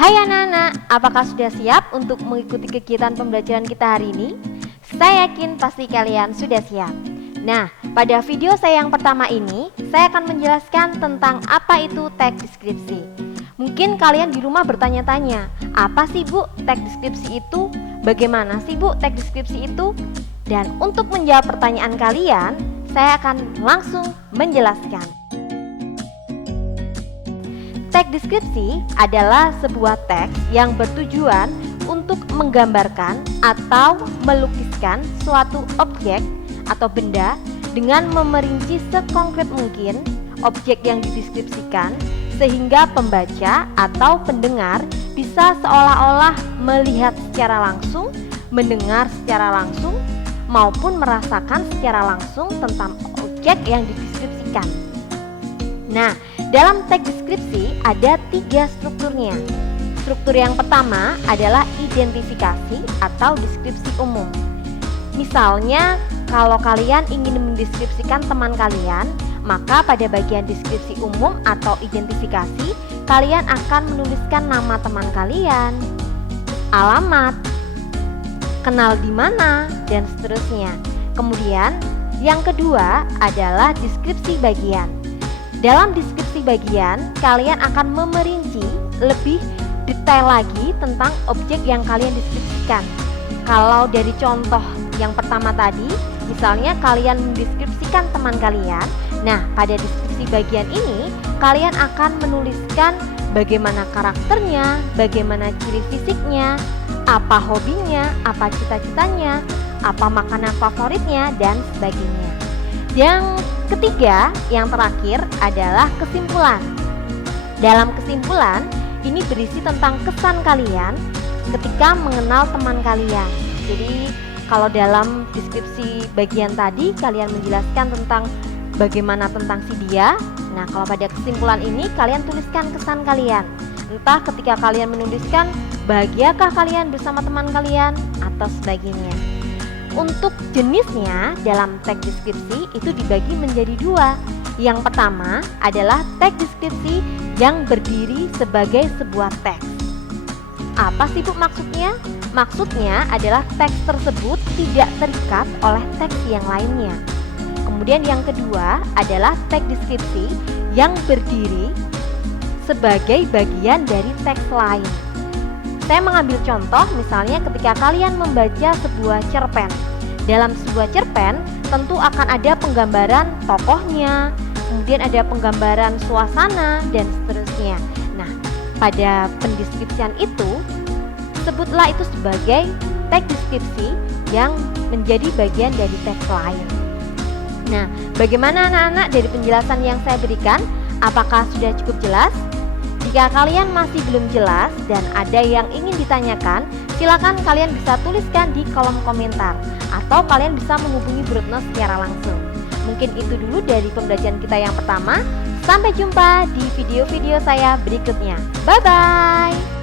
Hai anak-anak, apakah sudah siap untuk mengikuti kegiatan pembelajaran kita hari ini? Saya yakin pasti kalian sudah siap. Nah, pada video saya yang pertama ini, saya akan menjelaskan tentang apa itu teks deskripsi. Mungkin kalian di rumah bertanya-tanya, apa sih Bu teks deskripsi itu? Bagaimana sih Bu teks deskripsi itu? Dan untuk menjawab pertanyaan kalian, saya akan langsung menjelaskan. Teks deskripsi adalah sebuah teks yang bertujuan untuk menggambarkan atau melukiskan suatu objek atau benda dengan memerinci sekonkret mungkin objek yang dideskripsikan sehingga pembaca atau pendengar bisa seolah-olah melihat secara langsung, mendengar secara langsung, maupun merasakan secara langsung tentang objek yang dideskripsikan. Nah, dalam teks deskripsi ada 3 strukturnya. Struktur yang pertama adalah identifikasi atau deskripsi umum. Misalnya, kalau kalian ingin mendeskripsikan teman kalian, maka pada bagian deskripsi umum atau identifikasi, kalian akan menuliskan nama teman kalian, alamat, kenal di mana, dan seterusnya. Kemudian, yang kedua adalah deskripsi bagian. Dalam deskripsi bagian, kalian akan memerinci lebih detail lagi tentang objek yang kalian deskripsikan. Kalau dari contoh yang pertama tadi, misalnya kalian mendeskripsikan teman kalian, nah pada deskripsi bagian ini, kalian akan menuliskan bagaimana karakternya, bagaimana ciri fisiknya, apa hobinya, apa cita-citanya, apa makanan favoritnya, dan sebagainya. Yang ketiga, yang terakhir adalah kesimpulan. Dalam kesimpulan, ini berisi tentang kesan kalian ketika mengenal teman kalian. Jadi, kalau dalam deskripsi bagian tadi kalian menjelaskan tentang bagaimana tentang si dia. Nah, kalau pada kesimpulan ini kalian tuliskan kesan kalian. Entah ketika kalian menuliskan bahagiakah kalian bersama teman kalian atau sebagainya. Untuk jenisnya dalam teks deskripsi itu dibagi menjadi 2. Yang pertama adalah teks deskripsi yang berdiri sebagai sebuah teks. Apa sih Bu maksudnya? Maksudnya adalah teks tersebut tidak terikat oleh teks yang lainnya. Kemudian yang kedua adalah teks deskripsi yang berdiri sebagai bagian dari teks lain. Saya mengambil contoh misalnya ketika kalian membaca sebuah cerpen. Dalam sebuah cerpen tentu akan ada penggambaran tokohnya, kemudian ada penggambaran suasana, dan seterusnya. Nah, pada pendeskripsian itu, sebutlah itu sebagai teks deskripsi yang menjadi bagian dari teks lain. Nah, bagaimana anak-anak dari penjelasan yang saya berikan? Apakah sudah cukup jelas? Jika kalian masih belum jelas dan ada yang ingin ditanyakan, silakan kalian bisa tuliskan di kolom komentar atau kalian bisa menghubungi Bu Retno secara langsung. Mungkin itu dulu dari pembelajaran kita yang pertama. Sampai jumpa di video-video saya berikutnya. Bye-bye.